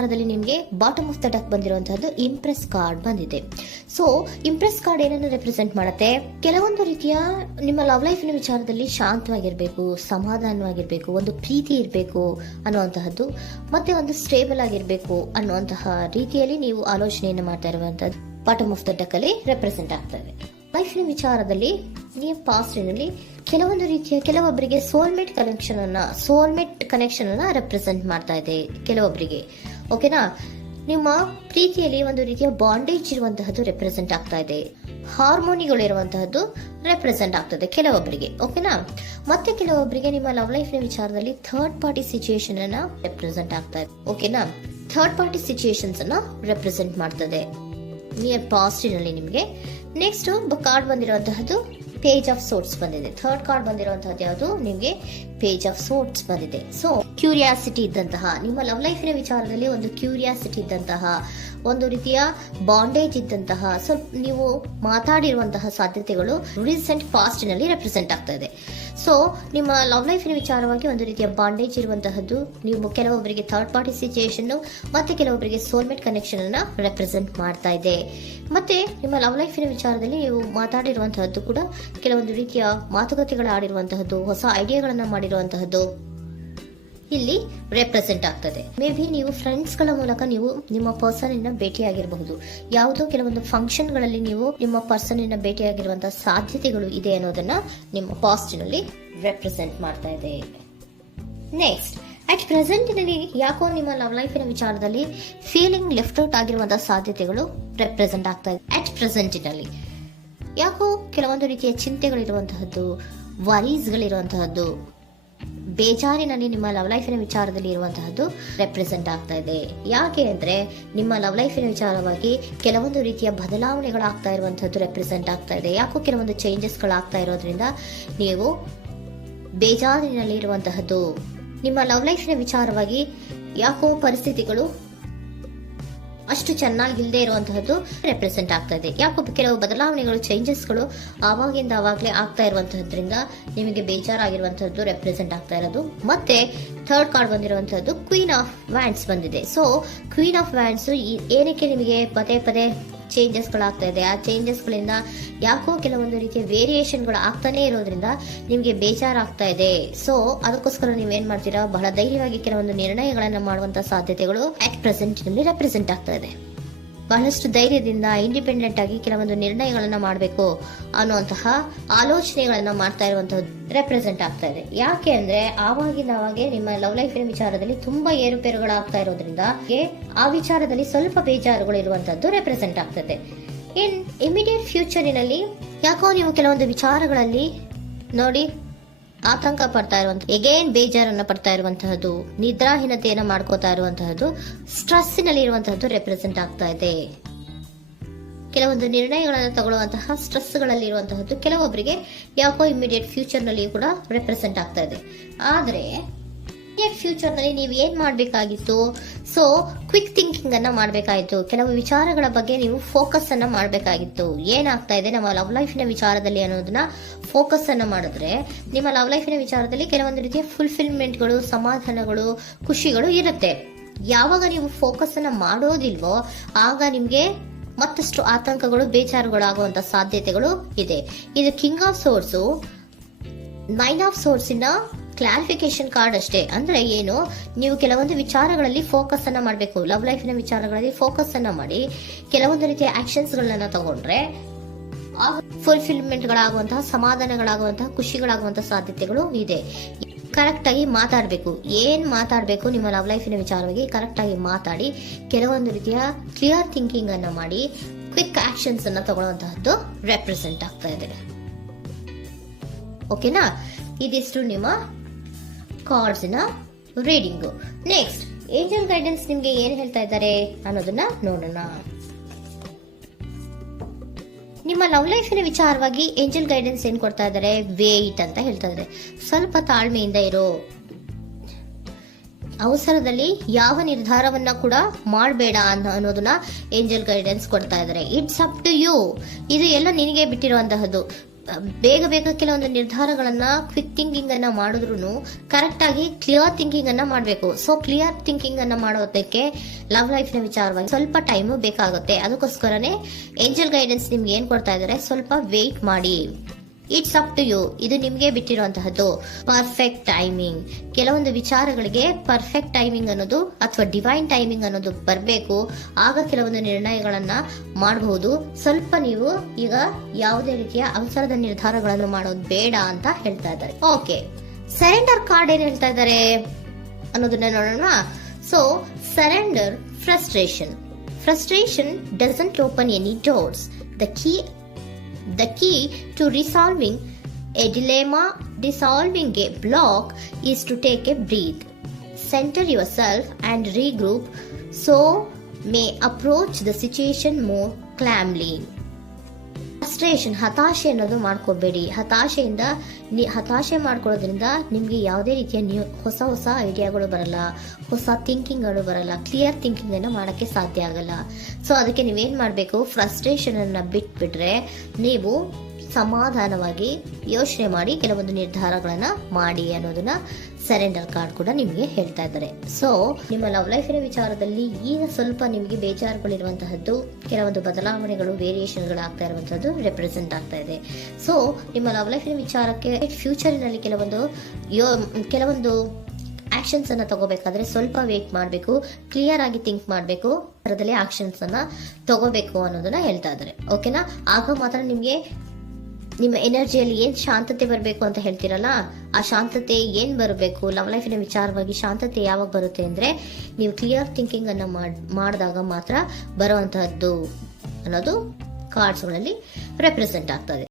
ವಿಚಾರದಲ್ಲಿ ನಿಮಗೆ bottom of the deck ಬಂದಿರುವಂತಹದ್ದು ಇಂಪ್ರೆಸ್ ಕಾರ್ಡ್ ಬಂದಿದೆ. ಸೊ ಇಂಪ್ರೆಸ್ ಕಾರ್ಡ್ ಏನನ್ನು ರೆಪ್ರೆಸೆಂಟ್ ಮಾಡುತ್ತೆ? ಕೆಲವೊಂದು ರೀತಿಯ ನಿಮ್ಮ ಲವ್ ಲೈಫಿನ ವಿಚಾರದಲ್ಲಿ ಶಾಂತವಾಗಿರ್ಬೇಕು, ಸಮಾಧಾನವಾಗಿರ್ಬೇಕು, ಒಂದು ಪ್ರೀತಿ ಇರಬೇಕು ಅನ್ನುವಂತಹದ್ದು, ಮತ್ತೆ ಒಂದು ಸ್ಟೇಬಲ್ ಆಗಿರ್ಬೇಕು ಅನ್ನುವಂತಹ ರೀತಿಯಲ್ಲಿ ನೀವು ಆಲೋಚನೆಯನ್ನು ಮಾಡ್ತಾ ಇರುವಂತಹದ್ದು ಬಾಟಮ್ ಆಫ್ ದ ಡೆಕ್ ಅಲ್ಲಿ ರೆಪ್ರೆಸೆಂಟ್ ಆಗ್ತದೆ. ಲೈಫಿನ ವಿಚಾರದಲ್ಲಿ ನೀವು ಪಾಸ್ಟಿನಲ್ಲಿ ಕೆಲವೊಂದು ರೀತಿಯ ಕೆಲವೊಬ್ಬರಿಗೆ ಸೋಲ್ಮೇಟ್ ಕನೆಕ್ಷನ್ ಅನ್ನ ರೆಪ್ರೆಸೆಂಟ್ ಮಾಡ್ತಾ ಇದೆ ಕೆಲವೊಬ್ಬರಿಗೆ. ಓಕೆನಾ? ನಿಮ್ಮ ಪ್ರೀತಿಯಲ್ಲಿ ಒಂದು ರೀತಿಯ ಬಾಂಡೇಜ್ ಇರುವಂತಹದ್ದು ರೆಪ್ರೆಸೆಂಟ್ ಆಗ್ತಾ ಇದೆ. ಹಾರ್ಮೋನಿಗಳು ಇರುವಂತಹದ್ದು ರೆಪ್ರೆಸೆಂಟ್ ಆಗ್ತದೆ ಕೆಲವೊಬ್ಬರಿಗೆ. ಓಕೆನಾ? ಮತ್ತೆ ಕೆಲವೊಬ್ಬರಿಗೆ ನಿಮ್ಮ ಲವ್ ಲೈಫ್ನ ವಿಚಾರದಲ್ಲಿ ಥರ್ಡ್ ಪಾರ್ಟಿ ಸಿಚುಯೇಷನ್ ಅನ್ನ ರೆಪ್ರೆಸೆಂಟ್ ಆಗ್ತಾ ಇದೆ. ಓಕೆನಾ? ಥರ್ಡ್ ಪಾರ್ಟಿ ಸಿಚುಯೇಷನ್ಸ್ ಅನ್ನ ರೆಪ್ರೆಸೆಂಟ್ ಮಾಡ್ತದೆ ನಿಯರ್ ಪಾಸ್ಟಿನಲ್ಲಿ ನಿಮಗೆ. ನೆಕ್ಸ್ಟ್ ಕಾರ್ಡ್ ಬಂದಿರುವಂತಹದ್ದು ಪೇಜ್ ಆಫ್ ಸೋರ್ಟ್ಸ್ ಬಂದಿದೆ. ಥರ್ಡ್ ಕಾರ್ಡ್ ಬಂದಿರುವಂತಹದ್ದು ಯಾವುದು? ನಿಮಗೆ ಪೇಜ್ ಆಫ್ ಸೋರ್ಟ್ಸ್ ಬಂದಿದೆ. ಸೊ ಕ್ಯೂರಿಯಾಸಿಟಿ ಇದ್ದಂತಹ, ನಿಮ್ಮ ಲವ್ ಲೈಫಿನ ವಿಚಾರದಲ್ಲಿ ಒಂದು ಕ್ಯೂರಿಯಾಸಿಟಿ ಇದ್ದಂತಹ, ಒಂದು ರೀತಿಯ ಬಾಂಡೇಜ್ ಇದ್ದಂತಹ, ಸ್ವಲ್ಪ ನೀವು ಮಾತಾಡಿರುವಂತಹ ಸಾಧ್ಯತೆಗಳು ರೀಸೆಂಟ್ ಪಾಸ್ಟಿನಲ್ಲಿ ರೆಪ್ರೆಸೆಂಟ್ ಆಗ್ತಾ ಇದೆ. ಸೊ ನಿಮ್ಮ ಲವ್ ಲೈಫಿನ ವಿಚಾರವಾಗಿ ಒಂದು ರೀತಿಯ ಬಾಂಡೇಜ್ ಇರುವಂತಹದ್ದು, ನೀವು ಕೆಲವೊಬ್ಬರಿಗೆ ಥರ್ಡ್ ಪಾರ್ಟಿ ಸಿಚುಯೇಷನ್ ಮತ್ತೆ ಕೆಲವೊಬ್ಬರಿಗೆ ಸೋಲ್ಮೇಟ್ ಕನೆಕ್ಷನ್ ಅನ್ನ ರೆಪ್ರೆಸೆಂಟ್ ಮಾಡ್ತಾ ಇದೆ. ಮತ್ತೆ ನಿಮ್ಮ ಲವ್ ಲೈಫಿನ ವಿಚಾರದಲ್ಲಿ ನೀವು ಮಾತಾಡಿರುವಂತಹದ್ದು ಕೂಡ ಕೆಲವೊಂದು ರೀತಿಯ ಮಾತುಕತೆಗಳು ಆಡಿರುವಂತಹದ್ದು, ಹೊಸ ಐಡಿಯಾಗಳನ್ನ ಮಾಡಿರುವಂತಹದ್ದು ಇಲ್ಲಿ ರೆಪ್ರೆಸೆಂಟ್ ಆಗ್ತದೆ. ಮೇ ಬಿ ನೀವು ಫ್ರೆಂಡ್ಸ್ ಗಳ ಮೂಲಕ ನೀವು ನಿಮ್ಮ ಪರ್ಸನ್ ಅನ್ನ ಭೇಟಿಯಾಗಿರಬಹುದು. ಯಾವುದೋ ಕೆಲವೊಂದು ಫಂಕ್ಷನ್ ಗಳಲ್ಲಿ ನೀವು ನಿಮ್ಮ ಪರ್ಸನ್ ಅನ್ನ ಭೇಟಿಯಾಗಿರುವಂತಹ ಸಾಧ್ಯತೆಗಳು ಇದೆ ಅನ್ನೋದನ್ನ ನಿಮ್ಮ ಪಾಸ್ಟಿನಲ್ಲಿ ರೆಪ್ರೆಸೆಂಟ್ ಮಾಡ್ತಾ ಇದೆ. ನೆಕ್ಸ್ಟ್, ಅಟ್ ಪ್ರೆಸೆಂಟಿನಲ್ಲಿ ಯಾಕೋ ನಿಮ್ಮ ಲವ್ ಲೈಫಿನ ವಿಚಾರದಲ್ಲಿ ಫೀಲಿಂಗ್ ಲೆಫ್ಟ್ ಔಟ್ ಆಗಿರುವಂತಹ ಸಾಧ್ಯತೆಗಳು ರೆಪ್ರೆಸೆಂಟ್ ಆಗ್ತಾ ಇದೆ. ಅಟ್ ಪ್ರೆಸೆಂಟಿನಲ್ಲಿ ಯಾಕೋ ಕೆಲವೊಂದು ರೀತಿಯ ಚಿಂತೆಗಳಿರುವಂತಹದ್ದು, ವರೀಸ್ಗಳಿರುವಂತಹದ್ದು, ಬೇಜಾರಿನಲ್ಲಿ ನಿಮ್ಮ ಲವ್ ಲೈಫಿನ ವಿಚಾರದಲ್ಲಿ ಇರುವಂತಹದ್ದು ರೆಪ್ರೆಸೆಂಟ್ ಆಗ್ತಾ ಇದೆ. ಯಾಕೆ ಅಂದ್ರೆ ನಿಮ್ಮ ಲವ್ ಲೈಫಿನ ವಿಚಾರವಾಗಿ ಕೆಲವೊಂದು ರೀತಿಯ ಬದಲಾವಣೆಗಳಾಗ್ತಾ ಇರುವಂತಹದ್ದು ರೆಪ್ರೆಸೆಂಟ್ ಆಗ್ತಾ ಇದೆ. ಯಾಕೋ ಕೆಲವೊಂದು ಚೇಂಜಸ್ಗಳಾಗ್ತಾ ಇರೋದ್ರಿಂದ ನೀವು ಬೇಜಾರಿನಲ್ಲಿ ಇರುವಂತಹದ್ದು. ನಿಮ್ಮ ಲವ್ ಲೈಫಿನ ವಿಚಾರವಾಗಿ ಯಾಕೋ ಪರಿಸ್ಥಿತಿಗಳು ಅಷ್ಟು ಚೆನ್ನಾಗಿಲ್ಲದೆ ಇರುವಂತಹದ್ದು ರೆಪ್ರೆಸೆಂಟ್ ಆಗ್ತಾ ಇದೆ. ಯಾಕೋ ಕೆಲವು ಬದಲಾವಣೆಗಳು, ಚೇಂಜಸ್ಗಳು ಆವಾಗಿಂದ ಆವಾಗಲೇ ಆಗ್ತಾ ಇರುವಂತಹದ್ರಿಂದ ನಿಮಗೆ ಬೇಜಾರಾಗಿರುವಂತಹದ್ದು ರೆಪ್ರೆಸೆಂಟ್ ಆಗ್ತಾ ಇರೋದು. ಮತ್ತೆ ಥರ್ಡ್ ಕಾರ್ಡ್ ಬಂದಿರುವಂತಹದ್ದು ಕ್ವೀನ್ ಆಫ್ ವ್ಯಾಂಡ್ಸ್ ಬಂದಿದೆ. ಸೊ ಕ್ವೀನ್ ಆಫ್ ವ್ಯಾಂಡ್ಸ್ ಏನಕ್ಕೆ ನಿಮಗೆ ಪದೇ ಪದೇ ಚೇಂಜಸ್ಗಳಾಗ್ತಾ ಇದೆ? ಆ ಚೇಂಜಸ್ಗಳಿಂದ ಯಾಕೋ ಕೆಲವೊಂದು ರೀತಿಯ ವೇರಿಯೇಷನ್ಗಳು ಆಗ್ತಾನೆ ಇರೋದ್ರಿಂದ ನಿಮಗೆ ಬೇಜಾರಾಗ್ತಾ ಇದೆ. ಸೊ ಅದಕ್ಕೋಸ್ಕರ ನೀವೇನ್ ಮಾಡ್ತೀರಾ? ಬಹಳ ಧೈರ್ಯವಾಗಿ ಕೆಲವೊಂದು ನಿರ್ಣಯಗಳನ್ನ ಮಾಡುವಂತಹ ಸಾಧ್ಯತೆಗಳು ಅಟ್ ಪ್ರೆಸೆಂಟ್ ನಲ್ಲಿ ರೆಪ್ರೆಸೆಂಟ್ ಆಗ್ತಾ ಇದೆ. ಬಹಳಷ್ಟು ಧೈರ್ಯದಿಂದ ಇಂಡಿಪೆಂಡೆಂಟ್ ಆಗಿ ಕೆಲವೊಂದು ನಿರ್ಣಯಗಳನ್ನ ಮಾಡಬೇಕು ಅನ್ನುವಂತಹ ಆಲೋಚನೆಗಳನ್ನ ಮಾಡ್ತಾ ಇರುವಂತಹದ್ದು ರೆಪ್ರೆಸೆಂಟ್ ಆಗ್ತಾ ಇದೆ. ಯಾಕೆ ಅಂದ್ರೆ ಆವಾಗಿಂದಾಗೆ ನಿಮ್ಮ ಲವ್ ಲೈಫಿನ ವಿಚಾರದಲ್ಲಿ ತುಂಬಾ ಏರುಪೇರುಗಳಾಗ್ತಾ ಇರೋದ್ರಿಂದ ಆ ವಿಚಾರದಲ್ಲಿ ಸ್ವಲ್ಪ ಬೇಜಾರುಗಳು ಇರುವಂತಹದ್ದು ರೆಪ್ರೆಸೆಂಟ್ ಆಗ್ತದೆ. ಇನ್ ಇಮಿಡಿಯೇಟ್ ಫ್ಯೂಚರಿನಲ್ಲಿ ಯಾಕೋ ನೀವು ಕೆಲವೊಂದು ವಿಚಾರಗಳಲ್ಲಿ ನೋಡಿ ಆತಂಕ ಪಡ್ತಾ ಇರುವಂತಹ, ಎಗೇನ್ ಬೇಜಾರನ್ನ ಪಡ್ತಾ ಇರುವಂತಹದ್ದು, ನಿದ್ರಾಹೀನತೆಯನ್ನ ಮಾಡ್ಕೋತಾ ಇರುವಂತಹದ್ದು, ಸ್ಟ್ರೆಸ್ಸಿನಲ್ಲಿ ಇರುವಂತಹದ್ದು ರೆಪ್ರೆಸೆಂಟ್ ಆಗ್ತಾ ಇದೆ. ಕೆಲವೊಂದು ನಿರ್ಣಯಗಳನ್ನು ತಗೊಳ್ಳುವಂತಹ ಸ್ಟ್ರೆಸ್ಗಳಲ್ಲಿ ಇರುವಂತಹದ್ದು ಕೆಲವೊಬ್ಬರಿಗೆ ಯಾಕೋ ಇಮಿಡಿಯೇಟ್ ಫ್ಯೂಚರ್ ನಲ್ಲಿ ಕೂಡ ರೆಪ್ರೆಸೆಂಟ್ ಆಗ್ತಾ ಇದೆ. ಆದ್ರೆ ಫ್ಯೂಚರ್ ನಲ್ಲಿ ನೀವು ಏನ್ ಮಾಡ್ಬೇಕಾಗಿತ್ತು? ಸೊ ಕ್ವಿಕ್ ಥಿಂಕಿಂಗ್ ಅನ್ನ ಮಾಡ್ಬೇಕಾಗಿತ್ತು. ಕೆಲವು ವಿಚಾರಗಳ ಬಗ್ಗೆ ನೀವು ಫೋಕಸ್ ಅನ್ನ ಮಾಡ್ಬೇಕಾಗಿತ್ತು. ಏನಾಗ್ತಾ ಇದೆ ನಮ್ಮ ಲವ್ ಲೈಫಿನ ವಿಚಾರದಲ್ಲಿ ಅನ್ನೋದನ್ನ ಫೋಕಸ್ ಅನ್ನ ಮಾಡಿದ್ರೆ ನಿಮ್ಮ ಲವ್ ಲೈಫಿನ ವಿಚಾರದಲ್ಲಿ ಕೆಲವೊಂದು ರೀತಿಯ ಫುಲ್ಫಿಲ್ಮೆಂಟ್ಗಳು, ಸಮಾಧಾನಗಳು, ಖುಷಿಗಳು ಇರುತ್ತೆ. ಯಾವಾಗ ನೀವು ಫೋಕಸ್ ಅನ್ನ ಮಾಡೋದಿಲ್ವೋ ಆಗ ನಿಮ್ಗೆ ಮತ್ತಷ್ಟು ಆತಂಕಗಳು, ಬೇಜಾರುಗಳು ಆಗುವಂತ ಸಾಧ್ಯತೆಗಳು ಇದೆ. ಇದು king of swords, nine of swords ಇನ ಕ್ಲಾರಿಫಿಕೇಶನ್ ಕಾರ್ಡ್ ಅಷ್ಟೇ. ಅಂದ್ರೆ ಏನು? ನೀವು ಕೆಲವೊಂದು ವಿಚಾರಗಳಲ್ಲಿ ಫೋಕಸ್ ಅನ್ನ ಮಾಡಬೇಕು. ಲವ್ ಲೈಫಿನ ವಿಚಾರಗಳಲ್ಲಿ ಫೋಕಸ್ ಅನ್ನ ಮಾಡಿ ಕೆಲವೊಂದು ರೀತಿಯ ಆಕ್ಷನ್ಸ್ ಗಳನ್ನ ತಗೊಂಡ್ರೆ ಫುಲ್ಫಿಲ್ಮೆಂಟ್ ಗಳಾಗುವಂತಹ, ಸಮಾಧಾನಗಳಾಗುವಂತಹ, ಖುಷಿಗಳಾಗುವಂತಹ ಸಾಧ್ಯತೆಗಳು ಇದೆ. ಕರೆಕ್ಟ್ ಆಗಿ ಮಾತಾಡಬೇಕು. ಏನ್ ಮಾತಾಡಬೇಕು ನಿಮ್ಮ ಲವ್ ಲೈಫಿನ ವಿಚಾರವಾಗಿ ಕರೆಕ್ಟ್ ಆಗಿ ಮಾತಾಡಿ ಕೆಲವೊಂದು ರೀತಿಯ ಕ್ಲಿಯರ್ ಥಿಂಕಿಂಗ್ ಅನ್ನ ಮಾಡಿ ಕ್ವಿಕ್ ಆಕ್ಷನ್ಸ್ ಅನ್ನ ತಗೊಳ್ಳುವಂತಹದ್ದು ರೆಪ್ರೆಸೆಂಟ್ ಆಗ್ತಾ ಇದೆ. ಓಕೆನಾ? ಇದಿಷ್ಟು ನಿಮ್ಮ ಕಾರ್ಡ್ಸ್ ನ ರೀಡಿಂಗು. ನೆಕ್ಸ್ಟ್, ಏಂಜಲ್ ಗೈಡೆನ್ಸ್ ನಿಮ್ಗೆ ಏನ್ ಹೇಳ್ತಾ ಇದ್ದಾರೆ ಅನ್ನೋದನ್ನ ನೋಡೋಣ. ನಿಮ್ಮ ಲವ್ ಲೈಫಿನ ವಿಚಾರವಾಗಿ ಏಂಜಲ್ ಗೈಡೆನ್ಸ್ ಏನ್ ಕೊಡ್ತಾ ಇದ್ದಾರೆ? ವೇಟ್ ಅಂತ ಹೇಳ್ತಾ ಇದ್ದಾರೆ. ಸ್ವಲ್ಪ ತಾಳ್ಮೆಯಿಂದ ಇರೋ, ಅವಸರದಲ್ಲಿ ಯಾವ ನಿರ್ಧಾರವನ್ನ ಕೂಡ ಮಾಡಬೇಡ ಅನ್ನೋದನ್ನ ಏಂಜಲ್ ಗೈಡೆನ್ಸ್ ಕೊಡ್ತಾ ಇದ್ದಾರೆ. It's up to you. ಇದು ಎಲ್ಲ ನಿನಗೆ ಬಿಟ್ಟಿರುವಂತಹದ್ದು. ಬೇಗ ಬೇಗ ಕೆಲವೊಂದು ನಿರ್ಧಾರಗಳನ್ನ ಕ್ವಿಕ್ ಥಿಂಕಿಂಗ್ ಅನ್ನ ಮಾಡಿದ್ರು ಕರೆಕ್ಟ್ ಆಗಿ ಕ್ಲಿಯರ್ ಥಿಂಕಿಂಗ್ ಅನ್ನ ಮಾಡಬೇಕು. ಸೊ ಕ್ಲಿಯರ್ ಥಿಂಕಿಂಗ್ ಅನ್ನ ಮಾಡೋದಕ್ಕೆ ಲವ್ ಲೈಫ್ ನ ವಿಚಾರವಾಗಿ ಸ್ವಲ್ಪ ಟೈಮು ಬೇಕಾಗುತ್ತೆ. ಅದಕ್ಕೋಸ್ಕರನೇ ಏಂಜಲ್ ಗೈಡೆನ್ಸ್ ನಿಮ್ಗೆ ಏನ್ ಕೊಡ್ತಾ ಇದಾರೆ, ಸ್ವಲ್ಪ ವೇಟ್ ಮಾಡಿ. ಇಟ್ಸ್ ಅಪ್ ಟು ಯು, ಇದು ನಿಮ್ಗೆ ಬಿಟ್ಟಿರುವಂತಹದ್ದು. ಪರ್ಫೆಕ್ಟ್ ಟೈಮಿಂಗ್, ಕೆಲವೊಂದು ವಿಚಾರಗಳಿಗೆ ಪರ್ಫೆಕ್ಟ್ ಟೈಮಿಂಗ್ ಅನ್ನೋದು ಅಥವಾ ಡಿವೈನ್ ಟೈಮಿಂಗ್ ಅನ್ನೋದು ಬರಬೇಕು. ಆಗ ಕೆಲವೊಂದು ನಿರ್ಣಯಗಳನ್ನ ಮಾಡಬಹುದು. ಸ್ವಲ್ಪ ನೀವು ಈಗ ಯಾವುದೇ ರೀತಿಯ ಅವಸರದ ನಿರ್ಧಾರಗಳನ್ನು ಮಾಡೋದು ಬೇಡ ಅಂತ ಹೇಳ್ತಾ ಇದ್ದಾರೆ. ಓಕೆ, ಸರೆಂಡರ್ ಕಾರ್ಡ್ ಏನ್ ಹೇಳ್ತಾ ಇದ್ದಾರೆ ಅನ್ನೋದನ್ನ ನೋಡೋಣ. So surrender frustration doesn't open any doors. The key to resolving a dilemma, dissolving a block, is to take a breath, center yourself and regroup so may approach the situation more calmly. Frustration, ಹತಾಶೆ ಅನ್ನೋದು ಮಾಡ್ಕೋಬೇಡಿ. ಹತಾಶೆ ಮಾಡ್ಕೊಳ್ಳೋದ್ರಿಂದ ನಿಮ್ಗೆ ಯಾವುದೇ ರೀತಿಯ ಹೊಸ ಐಡಿಯಾಗಳು ಬರಲ್ಲ, ಹೊಸ ಥಿಂಕಿಂಗ್ಗಳು ಬರಲ್ಲ, ಕ್ಲಿಯರ್ ಥಿಂಕಿಂಗ್ ಅನ್ನ ಮಾಡಕ್ಕೆ ಸಾಧ್ಯ ಆಗಲ್ಲ. ಸೊ ಅದಕ್ಕೆ ನೀವೇನ್ ಮಾಡ್ಬೇಕು, ಫ್ರಸ್ಟ್ರೇಷನ್ ಅನ್ನ ಬಿಟ್ಬಿಟ್ರೆ ನೀವು ಸಮಾಧಾನವಾಗಿ ಯೋಚನೆ ಮಾಡಿ ಕೆಲವೊಂದು ನಿರ್ಧಾರಗಳನ್ನ ಮಾಡಿ ಅನ್ನೋದನ್ನ ಸರೆಂಡರ್ ಕಾರ್ಡ್ ಕೂಡ ನಿಮಗೆ ಹೇಳ್ತಾ ಇದ್ದಾರೆ. ಸೊ ನಿಮ್ಮ ಲವ್ ಲೈಫಿನ ವಿಚಾರದಲ್ಲಿ ಈಗ ಸ್ವಲ್ಪ ನಿಮಗೆ ಬೇಜಾರುಗಳಿರುವಂತಹದ್ದು, ಕೆಲವೊಂದು ಬದಲಾವಣೆಗಳು, ವೇರಿಯೇಷನ್ಗಳು ಆಗ್ತಾ ಇರುವಂತಹದ್ದು ರೆಪ್ರೆಸೆಂಟ್ ಆಗ್ತಾ ಇದೆ. ಸೊ ನಿಮ್ಮ ಲವ್ ಲೈಫಿನ ವಿಚಾರಕ್ಕೆ ಫ್ಯೂಚರಿನಲ್ಲಿ ಕೆಲವೊಂದು ಆಕ್ಷನ್ಸ್ ಅನ್ನ ತಗೋಬೇಕಾದ್ರೆ ಸ್ವಲ್ಪ ವೇಟ್ ಮಾಡಬೇಕು, ಕ್ಲಿಯರ್ ಆಗಿ ಥಿಂಕ್ ಮಾಡಬೇಕು, ಅದರಲ್ಲಿ ಆಕ್ಷನ್ಸ್ ಅನ್ನ ತಗೋಬೇಕು ಅನ್ನೋದನ್ನ ಹೇಳ್ತಾ ಇದ್ದಾರೆ. ಓಕೆನಾ? ಆಗ ಮಾತ್ರ ನಿಮ್ಗೆ ನಿಮ್ಮ ಎನರ್ಜಿಯಲ್ಲಿ ಏನ್ ಶಾಂತತೆ ಬರಬೇಕು ಅಂತ ಹೇಳ್ತೀರಲ್ಲ, ಆ ಶಾಂತತೆ ಏನ್ ಬರಬೇಕು, ಲವ್ ಲೈಫಿನ ವಿಚಾರವಾಗಿ ಶಾಂತತೆ ಯಾವಾಗ ಬರುತ್ತೆ ಅಂದ್ರೆ ನೀವು ಕ್ಲಿಯರ್ ಥಿಂಕಿಂಗ್ ಅನ್ನ ಮಾಡಿದಾಗ ಮಾತ್ರ ಬರುವಂತಹದ್ದು ಅನ್ನೋದು ಕಾರ್ಡ್ಸ್ ಗಳಲ್ಲಿ ರೆಪ್ರೆಸೆಂಟ್ ಆಗ್ತದೆ.